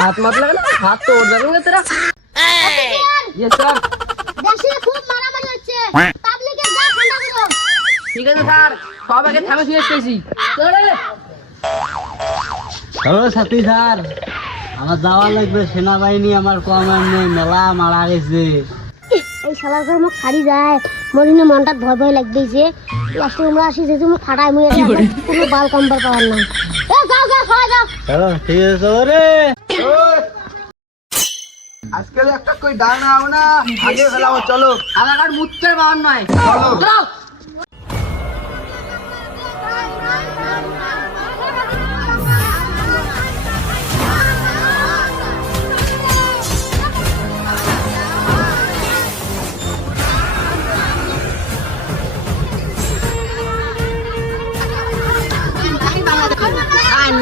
हाथ मत लगना, हाथ तोड़ देंगे तेरा। ये सर খুব মারামারি হচ্ছে, পাবলিকের গা ঠান্ডা করো। ঠিক আছে স্যার, সব আগে থামে শুয়ে এসেছি। হ্যালো সাথী স্যার, আমার যাওয়া লাগবে, সেনাবাহিনী আমার কমান্ড নেই, মেলা মারা গেছে। এই শালার ঘর মুখ ছাড়ি যায়, মরিনে মনটা ভয় ভয় লাগতেছে। লাস্টে আমরা আসি যে তুমি ফাটাই মুয়ে কোনো বাল কম্বল পাওয়ার না। এ যাও যাও সবাই যাও। হ্যালো ঠিক আছে ওরে। আজকাল একটা কই ডাল না হবে না, আগে ফেলাবো চলো। আমার কার মুত্তের বাহন নয়, চলো।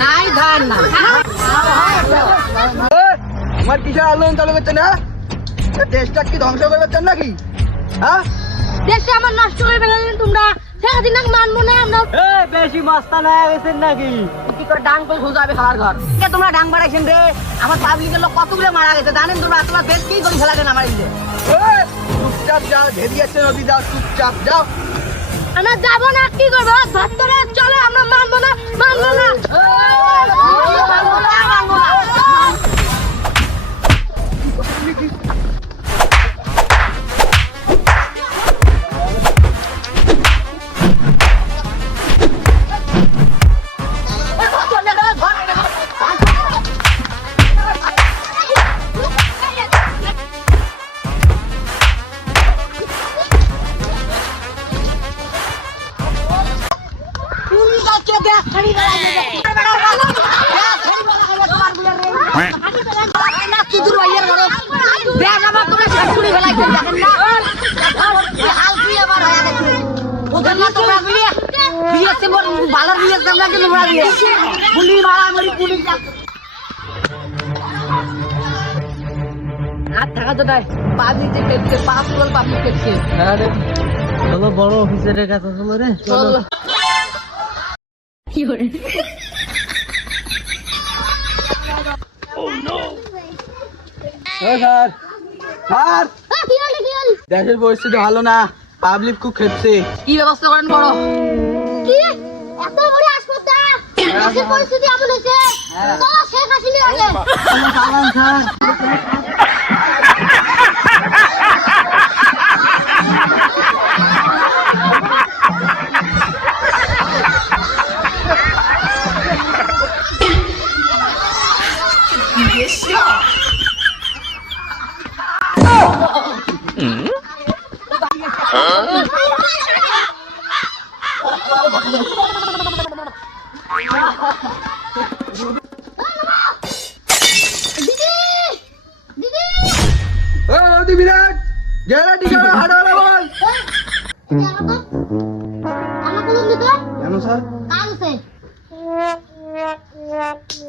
নাই ধান না আমার কিসের আন্দোলন চালু করছে না? দেশটা কি ধ্বংস করে পারছেন নাকি? হ্যাঁ, দেশটা আমার নষ্ট করে ফেলালেন তোমরা, সেদিন নাকি মানবো না আমরা। বেশি মাস্তান হয়ে গেছেন নাকি? কি করে ডাং করে সোজা হবে খাবার ঘর? কে তোমরা ডাং বাড়াইছেন রে? আমার পাবলিকের লোক কতগুলো মারা গেছে জানেন তোমরা? তোমার দেশ কি করে ফেলাছেন আমার এই যে? চুপচাপ যাও, ভেরি যাচ্ছে নদী, যাও চুপচাপ যাও। আমরা যাবো না, কি করবো? ধরতে চলে, আমরা মানবো না, মানবো না। মানবো না, মানবো না। চলো বড় অফিসারের কাছে চলো রে। স্যার স্যার, কি হলো, কি হলো? দেশের পরিস্থিতি ভালো না, পাবলিক খুব খেপছে। কি ব্যবস্থা করেন বড়? কি এত বড় হাসপাতাল, দেশের পরিস্থিতি এমন হয়েছে, চলো শেখ হাসিনা আগে। চালান স্যার। বিরাট জেলা টিকাটা হাঁটা বল। আমার কোন দিকে কেন স্যার? কানছে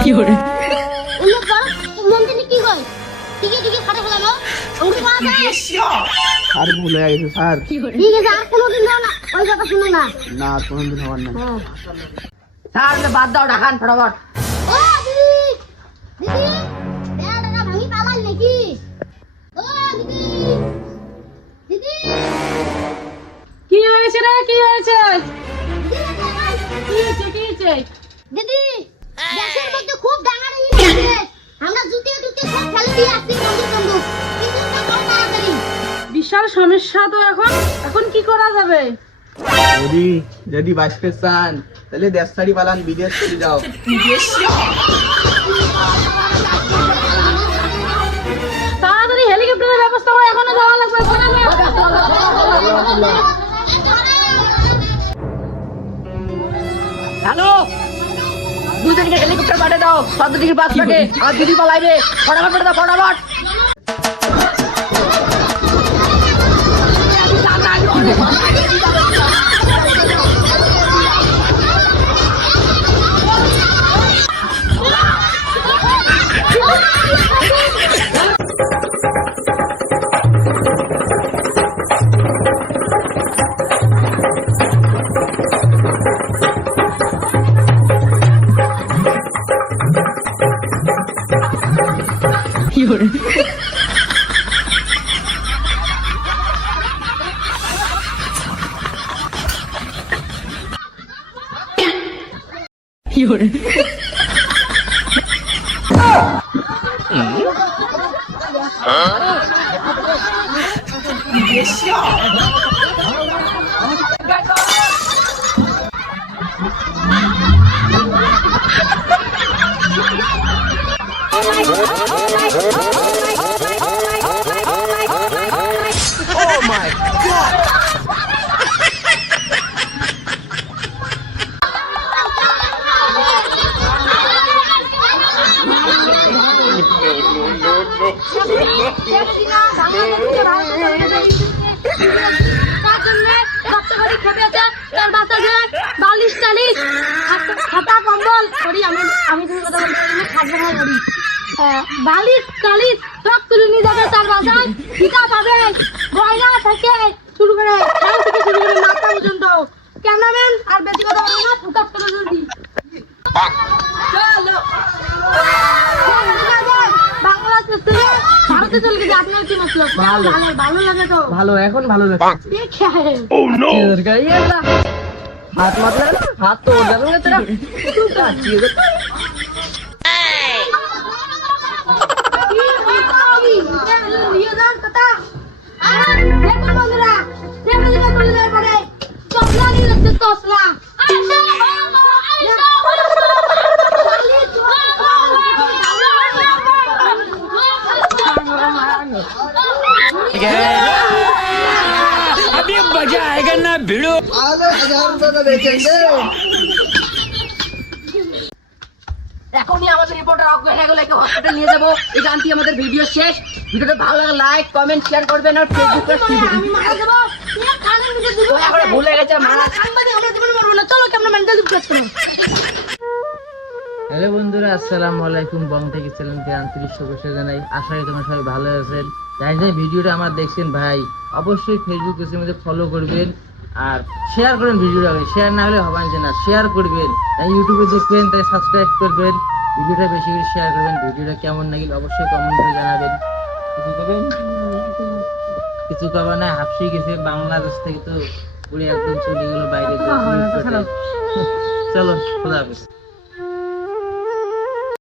কি করে? উনি বড় মন্ত্রী কি কয়, ঠিক আছে খাটা ফেলানো ওই পাওয়া যায়। আর ভুলে গেছে স্যার। ঠিক আছে, আর কোনোদিন না ওই কথা শুনো না। না, কোনোদিন হওয়ার না। স্যার বাদ দাও, ঢাকান ফটাফট। ও দিদি, দিদি বেড়াটা ভাঙি পালাই নাকি? ও দিদি, দিদি কি হয়েছে রে? কি হয়েছে? দিদি দেশের মধ্যে খুব ডাঙাডাঙি হচ্ছে, আমরা জুতিয়ে জুতিয়ে সব ফেলে দিয়ে আসছি বন্দুক বন্দুক, কিছু না করে তাড়াতাড়ি। বিশাল সমস্যা তো এখন। এখন কি করা যাবে? যদি বাঁচতে চান তাহলে দেশ ছাড়ি পালান, বিদেশ চলে যাও। তাড়াতাড়ি হেলিকপ্টারের ব্যবস্থা করে এখনো যাওয়া লাগবে। হ্যালো, দুজনকে হেলিকপ্টার পাঠিয়ে দাও, 7 ডিগ্রি 5 মিনিটে আর দিদি পালাইবে। ফটাফট পাঠিয়ে দাও, ফটাফট। বালিশ টালিশ খাতা কম্বল করি আমি তুমি কথা বলতে খাদ্য করি বালিশ টালিশ সব তুলে নিয়ে যাবে তার বাসায় টিকা পাবে গয়না থেকে শুরু করে খেল থেকে শুরু করে মাথা পর্যন্ত ক্যামেরাম্যান আর বেশি কথা বলবো না ফুকাত করে জলদি চলো বাংলাদেশ থেকে ভারতে চলে গেছে আপনার কি মতলব ভালো ভালো লাগে তো ভালো এখন ভালো লাগে ये क्या है हाथ मत लगा हाथ तोड़ दूंगा तेरा तू क्या चीज अभी मजा आएगा ना भिड़ो। 1000 টাকা বেচেছে। এখনই আমাদের রিপোর্টার অজ্ঞানগুলোকে হসপিটাল নিয়ে যাবো। এই গানটি আমাদের ভিডিও শেষ। ভিডিওটা ভালো লাগলে লাইক কমেন্ট শেয়ার করবেন আর ফেসবুকে আমি মারা দেবো এক কানের ভিতরে দিব এখন ভুলে গেছে মারা সাংবাদিক আমরা জীবনে মরবো না চলো কেমন মেন্টাল ডিপ্রেস করো হ্যালো বন্ধুরা, আসসালামু আলাইকুম। বং থেকে চ্যানেলকে আন্তরিক শুভেচ্ছা জানাই। আশা করি তোমরা সবাই ভালো আছেন। যাই যাই ভিডিওটা আমার দেখছেন ভাই, অবশ্যই ফেসবুক পেজের মধ্যে ফলো করবেন আর শেয়ার করবেন। ভিডিওটা শেয়ার না হলে হবে না, শেয়ার করবেন। তাই ইউটিউবে দেখবেন, তাই সাবস্ক্রাইব করবেন, ভিডিওটা বেশি করে শেয়ার করবেন। ভিডিওটা কেমন লাগলো অবশ্যই কমেন্ট করে জানাবেন। কিছু করবেন, কিছু করবে না, হাফসি গেছে বাংলাদেশ থেকে তো পুরো একদম চলে গেল বাইরে। চলো, খোদা হাফেজ।